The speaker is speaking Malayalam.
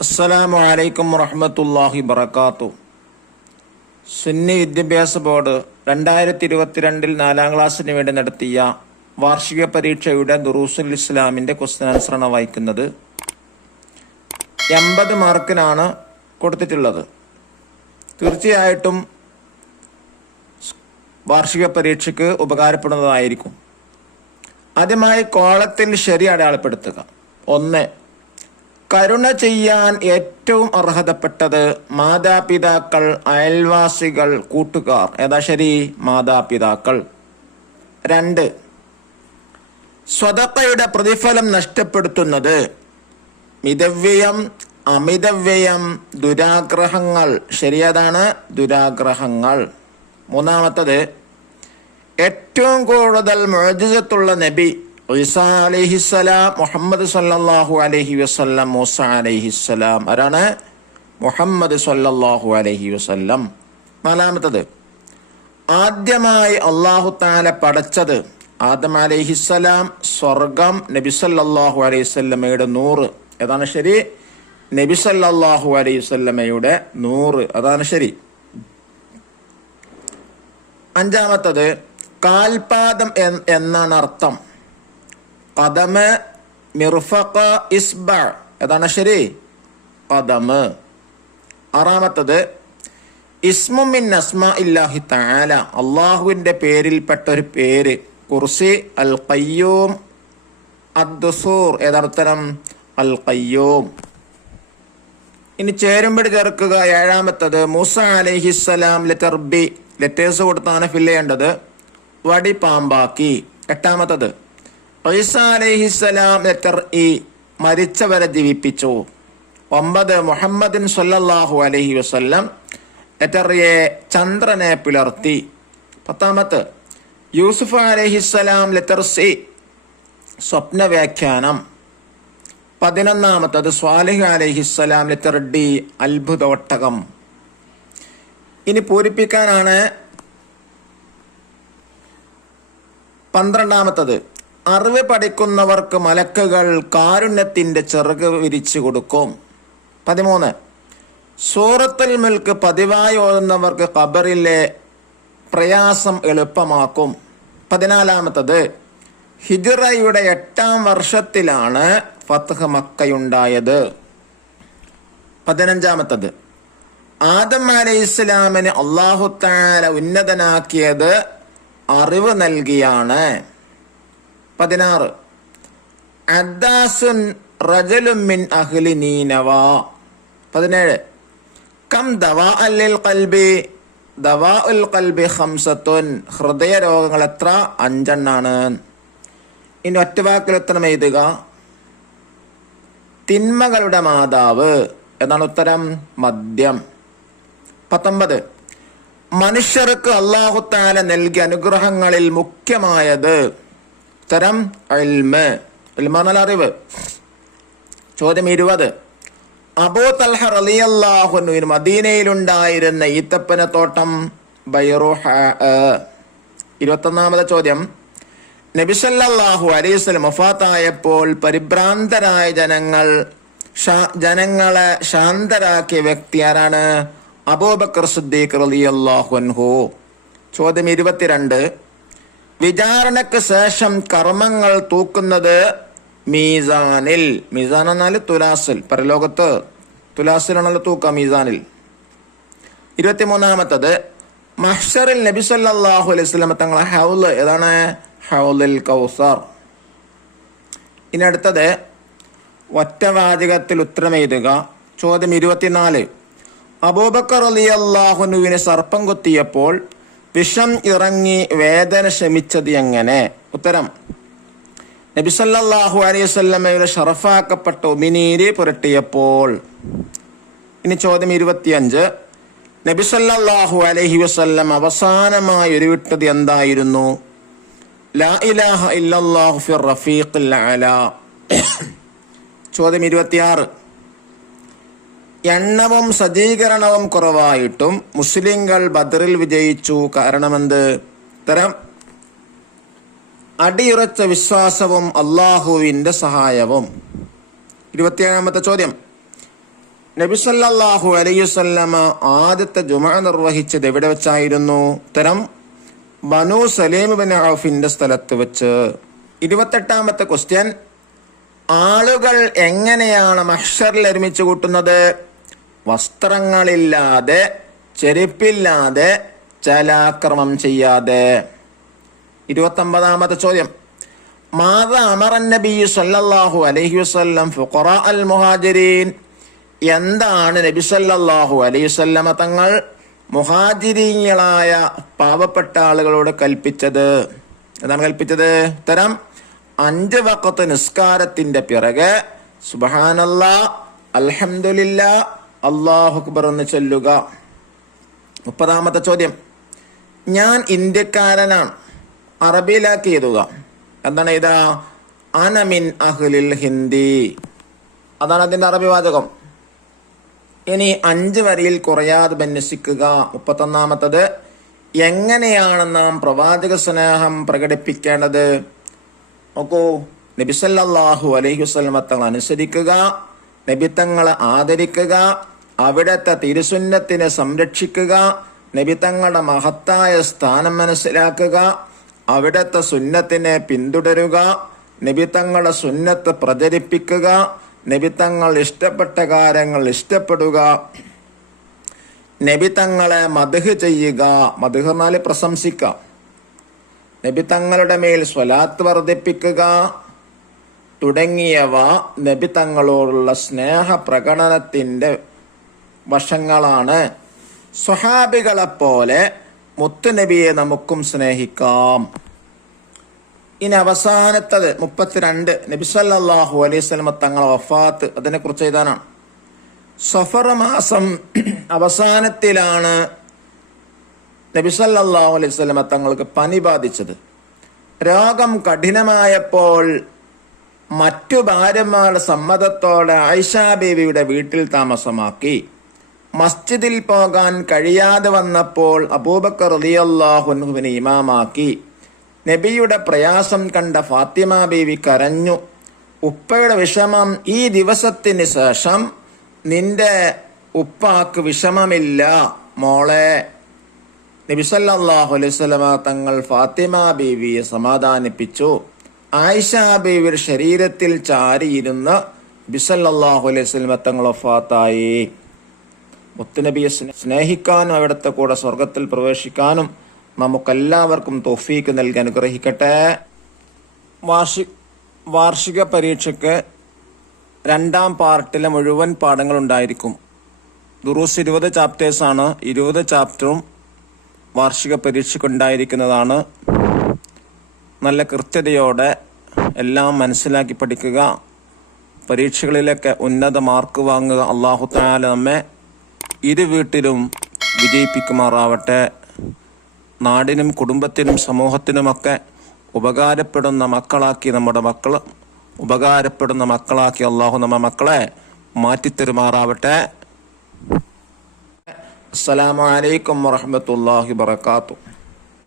അസ്സലാമു അലൈക്കും വറഹ്മത്തുള്ളാഹി വബറകാതുഹു. സുന്നി വിദ്യാഭ്യാസ ബോർഡ് 2022 4ാം ക്ലാസ്സിന് വേണ്ടി നടത്തിയ വാർഷിക പരീക്ഷയുടെ ദുറൂസുൽ ഇസ്ലാമിൻ്റെ ക്വസ്റ്റ്യൻ ആൻസറാണ് വായിക്കുന്നത്. 80 മാർക്കിനാണ് കൊടുത്തിട്ടുള്ളത്. തീർച്ചയായിട്ടും വാർഷിക പരീക്ഷയ്ക്ക് ഉപകാരപ്പെടുന്നതായിരിക്കും. ആദ്യമായി കോളത്തിൽ ശരി അടയാളപ്പെടുത്തുക. 1. കരുണ ചെയ്യാൻ ഏറ്റവും അർഹതപ്പെട്ടത് മാതാപിതാക്കൾ, അയൽവാസികൾ, കൂട്ടുകാർ. ഏതാ ശരി? മാതാപിതാക്കൾ. 2. സ്വതക്കയുടെ പ്രതിഫലം നഷ്ടപ്പെടുത്തുന്നത് മിതവ്യയം, അമിതവ്യയം, ദുരാഗ്രഹങ്ങൾ. ശരിയതാണ്, ദുരാഗ്രഹങ്ങൾ. 3. ഏറ്റവും കൂടുതൽ മുഅ്ജിസത്തുള്ള നബി ഈസാ അലൈഹിസ്സലാം, മുഹമ്മദ് സല്ലല്ലാഹു അലൈഹി വസല്ലം, മൂസ അലൈഹിസ്സലാം. ആരാണ്? മുഹമ്മദ് സല്ലല്ലാഹു അലൈഹി വസല്ലം. 4. ആദ്യമായി അല്ലാഹു തആല പടച്ചത് ആദം അലൈഹിസ്സലാം, സ്വർഗം, നബി സല്ലല്ലാഹു അലൈഹി വസല്ലമയുടെ നൂറ്. ഏതാണ് ശരി? നബി സല്ലല്ലാഹു അലൈഹി വസല്ലമയുടെ നൂറ്. അതാണ് ശരി. 5. കാൽപാദം എന്നാണ് അർത്ഥം. ഖദമ്, മിർഫഖ, ഇസ്ബ. ഏതാണ് ശരി? ഖദമ്. 6. ഇസ്മു മിൻ അസ്മാഇല്ലാഹി തആല, അല്ലാഹുവിന്റെ പേരിൽപ്പെട്ട ഒരു പേര്. കുർസി, അൽ ഖയ്യൂം, അദ്ദുസൂർ. ഏതാണ് ഉത്തരം? അൽ ഖയ്യൂം. ഇനി ചേരുമ്പടി ചേർക്കുക. 7. മൂസ അലൈഹിസ്സലാം ലെറ്റർ ബി, ലെറ്റേഴ്സ് കൊടുത്താണ് ഫില്ല് ചെയ്യേണ്ടത്. വടി പാമ്പാക്കി. 8. ഈസാ അലൈഹിസ്സലാം ലെറ്റർ ഇ, മരിച്ചവരെ ജീവിപ്പിച്ചു. 9. മുഹമ്മദിൻ സല്ലല്ലാഹു അലൈഹി വസല്ലം ലെറ്റർ എ, ചന്ദ്രനെ പിളർത്തി. 10. യൂസുഫ് അലൈഹിസ്സലാം ലെറ്റർ സി, സ്വപ്ന വ്യാഖ്യാനം. 11. സ്വാലിഹ് അലൈഹിസ്സലാം ലെറ്റർ ഡി, അത്ഭുത ഒട്ടകം. ഇനി പൂരിപ്പിക്കാനാണ്. 12. അറിവ് പഠിക്കുന്നവർക്ക് മലക്കുകൾ കാരുണ്യത്തിന്റെ ചിറക് വിരിച്ചു കൊടുക്കും. 13. സൂറത്തുൽ മുൽക്ക് പതിവായി ഓതുന്നവർക്ക് ഖബറിലെ പ്രയാസം എളുപ്പമാക്കും. 14. ഹിജ്റയുടെ 8ാം വർഷത്തിലാണ് ഫത്ഹ് മക്കയുണ്ടായത്. 15. ആദം അലൈഹിസ്സലാമിന് അല്ലാഹു തആല ഉന്നതനാക്കിയത് അറിവ് നൽകിയാണ്. 16. അദ്ദാസുൻ റജലുൻ മിൻ അഹ്ലി നീനവ. 17. കം ദവാഅൻ ലിൽ ഖൽബി, ദവാഉൽ ഖൽബി 5. ഹൃദയ രോഗങ്ങൾ എത്ര? 5 ഇനി ഒറ്റവാക്കിൽ ഉത്തരം എഴുതുക. തിന്മകളുടെ മാതാവ്. എന്നാണ് ഉത്തരം? മദ്യം. 19. മനുഷ്യർക്ക് അല്ലാഹു തആല നൽകിയ അനുഗ്രഹങ്ങളിൽ മുഖ്യമായത്. ഉത്തരം? ഇൽമ്. ഇൽമാനാൽ അറിവ്. ചോദ്യം 20. അബൂ തൽഹ റളിയല്ലാഹു അൻഹു മദീനയിലുണ്ടായിരുന്ന ഈത്തപ്പനത്തോട്ടം ബൈറുഹ. 21. ചോദ്യം. നബി സല്ലല്ലാഹു അലൈഹി വസല്ലം വഫാത്തായപ്പോൾ പരിഭ്രാന്തരായ ജനങ്ങളെ ശാന്തരാക്കിയ വ്യക്തി ആരാണ്? അബൂബക്കർ സിദ്ദീഖ് റളിയല്ലാഹു അൻഹു. ചോദ്യം 22. വിചാരണക്ക് ശേഷം കർമ്മങ്ങൾ തൂക്കുന്നത് മീസാനിൽ. മീസാൻ എന്നാൽ തുലാസിൽ. പരലോകത്ത് തുലാസിലാണല്ലോ തൂക്ക, മീസാനിൽ. 23. മഹ്ശറിൽ നബി സല്ലല്ലാഹു അലൈഹി വസല്ലം തങ്ങളെ ഹൗല്. ഏതാണ്? ഹൗലുൽ കൗസർ. ഇനി അടുത്തത് ഒറ്റവാചകത്തിൽ ഉത്തരം എഴുതുക. ചോദ്യം 24. അബൂബക്കർ റളിയല്ലാഹു അൻഹുവിനെ സർപ്പം കൊത്തിയപ്പോൾ വിഷം ഇറങ്ങി വേദന ശമിച്ചത് എങ്ങനെ? ഉത്തരം. നബി സല്ലല്ലാഹു അലൈഹി വസല്ലമയുടെ ഷറഫാക്കപ്പെട്ട ഉമിനീര് പുരട്ടിയപ്പോൾ. ഇനി ചോദ്യം 25. നബി സല്ലല്ലാഹു അലൈഹി വസല്ലം അവസാനമായി ഉരുവിട്ടത് എന്തായിരുന്നു? ലാ ഇലാഹ ഇല്ലല്ലാഹു ഫിർ റഫീഖിൽ അലാ. ചോദ്യം 26. എണ്ണവും സജ്ജീകരണവും കുറവായിട്ടും മുസ്ലിങ്ങൾ ബദറിൽ വിജയിച്ചു. കാരണമെന്ത്? ഉത്തരം. അടിയുറച്ച വിശ്വാസവും അള്ളാഹുവിന്റെ സഹായവും. 27. ചോദ്യം. നബി സല്ലല്ലാഹു അലൈഹി വസല്ലമ ആദ്യത്തെ ജുമുഅ നിർവഹിച്ചത് എവിടെ വെച്ചായിരുന്നു? ഉത്തരം ബനൂ സലീം ഇബ്നു ഔഫിന്റെ സ്ഥലത്ത് വെച്ച്. 28ാമത്തെ ക്വസ്റ്റ്യൻ, ആളുകൾ എങ്ങനെയാണ് മഹ്ശറിൽ ഒരുമിച്ച് കൂട്ടുന്നത്? വസ്ത്രങ്ങളില്ലാതെ, ചെരുപ്പില്ലാതെ, ചലാക്രമം ചെയ്യാതെ. 29ാമത്തെ ചോദ്യം, മാദാ അമറൻ നബി സല്ലല്ലാഹു അലൈഹി വസല്ലം ഫുഖറാ അൽ മുഹാജിരീൻ, എന്താണ് നബി സല്ലല്ലാഹു അലൈഹി വസല്ലമ തങ്ങൾ മുഹാജിരീങ്ങളായ പാവപ്പെട്ട ആളുകളോട് കൽപ്പിച്ചത്? എന്താണ് കൽപ്പിച്ചത്? ഉത്തരം 5 വഖത്ത് നിസ്കാരത്തിന്റെ പിറകെ സുബ്ഹാനല്ലാഹ്, അൽഹംദുലില്ലാഹ്, അല്ലാഹു അക്ബർ എന്ന് ചൊല്ലുക. 30ാമത്തെ ചോദ്യം, ഞാൻ ഇന്ത്യക്കാരനാണ്, അറബിയിലാക്കി എഴുതുക. എന്താണ് ഇതാ? അനമിൻ അഹ്ലിൽ ഹിന്ദി, അതാണ് അതിന്റെ അറബി വാചകം. ഇനി 5 വരിയിൽ കുറയാതെ ബന്യസിക്കുക. 31ാമത്തത്, എങ്ങനെയാണ് നാം പ്രവാചക സ്നേഹം പ്രകടിപ്പിക്കേണ്ടത്? നോക്കൂ, നബി സല്ലല്ലാഹു അലൈഹി വസല്ലം തങ്ങൾ അനുസരിക്കുക, നബി തങ്ങളെ ആദരിക്കുക, അവിടുത്തെ തിരുസുന്നത്തിനെ സംരക്ഷിക്കുക, നബി തങ്ങളുടെ മഹത്തായ സ്ഥാനം മനസ്സിലാക്കുക, അവിടുത്തെ സുന്നത്തിനെ പിന്തുടരുക, നബി തങ്ങളുടെ സുന്നത്ത് പ്രചരിപ്പിക്കുക, നബി തങ്ങൾ ഇഷ്ടപ്പെട്ട കാര്യങ്ങൾ ഇഷ്ടപ്പെടുക, നബി തങ്ങളെ മദ്ഹ് ചെയ്യുക, മദ്ഹ് എന്നാൽ പ്രശംസിക്കുക, നബി തങ്ങളുടെ മേൽ സ്വലാത്ത് വർദ്ധിപ്പിക്കുക തുടങ്ങിയവ നബി തങ്ങളോടുള്ള സ്നേഹ പ്രകടനത്തിന്റെ വശങ്ങളാണ്. സ്വഹാബികളെപ്പോലെ മുത്തുനബിയെ നമുക്കും സ്നേഹിക്കാം. ഇനി അവസാനത്തത് 32, നബി സല്ലല്ലാഹു അലൈഹി വസല്ലം തങ്ങളുടെ വഫാത്ത്, അതിനെ കുറിച്ച് എഴുതാനാണ്. സഫർ മാസം അവസാനത്തിലാണ് നബി സല്ലല്ലാഹു അലൈഹി വസല്ലം തങ്ങൾക്ക് പനി ബാധിച്ചത്. രോഗം കഠിനമായപ്പോൾ മറ്റു ഭാര്യമാരുടെ സമ്മതത്തോടെ ആയിഷാ ബീവിയുടെ വീട്ടിൽ താമസമാക്കി. മസ്ജിദിൽ പോകാൻ കഴിയാതെ വന്നപ്പോൾ അബൂബക്കർ റളിയല്ലാഹു അൻഹുവിനെ ഇമാമാക്കി. നബിയുടെ പ്രയാസം കണ്ട ഫാത്തിമ ബീവി കരഞ്ഞു. ഉപ്പയുടെ വിഷമം, ഈ ദിവസത്തിന് ശേഷം നിന്റെ ഉപ്പാക്ക് വിഷമമില്ല മോളെ. നബി സല്ലല്ലാഹു അലൈഹി വസല്ലമ തങ്ങൾ ഫാത്തിമ ബീവിയെ സമാധാനിപ്പിച്ചു. ആയിഷാ ബീവിയുടെ ശരീരത്തിൽ ചാരിയിരുന്ന് നബി സല്ലല്ലാഹു അലൈഹി വസല്ലമ തങ്ങൾ വഫാത്തായി. മുത്തുനബിയെ സ്നേഹിക്കാനും അവിടുത്തെ കൂടെ സ്വർഗത്തിൽ പ്രവേശിക്കാനും നമുക്കെല്ലാവർക്കും തൗഫീക്ക് നൽകി അനുഗ്രഹിക്കട്ടെ. വാർഷിക പരീക്ഷയ്ക്ക് 2ാം പാർട്ടിലെ മുഴുവൻ പാഠങ്ങൾ ഉണ്ടായിരിക്കും. ദുറൂസ് 20 ചാപ്റ്റേഴ്സാണ്. 20 ചാപ്റ്ററും വാർഷിക പരീക്ഷയ്ക്ക് ഉണ്ടായിരിക്കുന്നതാണ്. നല്ല കൃത്യതയോടെ എല്ലാം മനസ്സിലാക്കി പഠിക്കുക. പരീക്ഷകളിലൊക്കെ ഉന്നത മാർക്ക് വാങ്ങുക. അല്ലാഹു തആല നമ്മെ ഇരു വീട്ടിലും വിജയിപ്പിക്കുമാറാവട്ടെ. നാടിനും കുടുംബത്തിനും സമൂഹത്തിനുമൊക്കെ ഉപകാരപ്പെടുന്ന മക്കളാക്കി അല്ലാഹു നമ്മെ മക്കളെ മാറ്റിത്തരുമാറാവട്ടെ. അസ്സലാമു അലൈക്കും വറഹ്മത്തുള്ളാഹി വബറകാതുഹു.